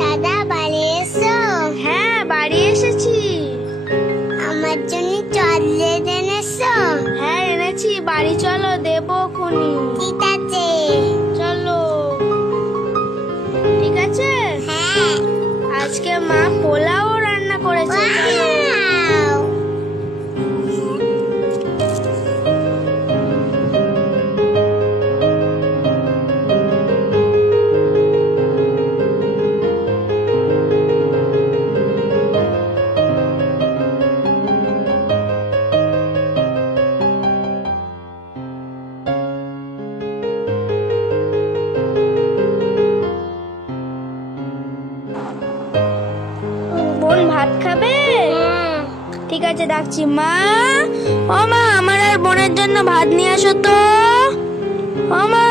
দাদা বাড়ি এসো। হ্যাঁ, বাড়ি এসেছি। আমার জন্য চকলেট এনেছো? হ্যাঁ, এনেছি। বাড়ি চলো, দেবো খুনি। ঠিক আছে। চলো। ঠিক আছে। হ্যাঁ। আজকে মা পোলাও রান্না করেছে। চলো। ওয়াও। বোন ভাত খাবে? ঠিক আছে, ডাকছি। মা, ও মা, আমার আর বোনের জন্য ভাত নিয়ে আসো তো। ও মা।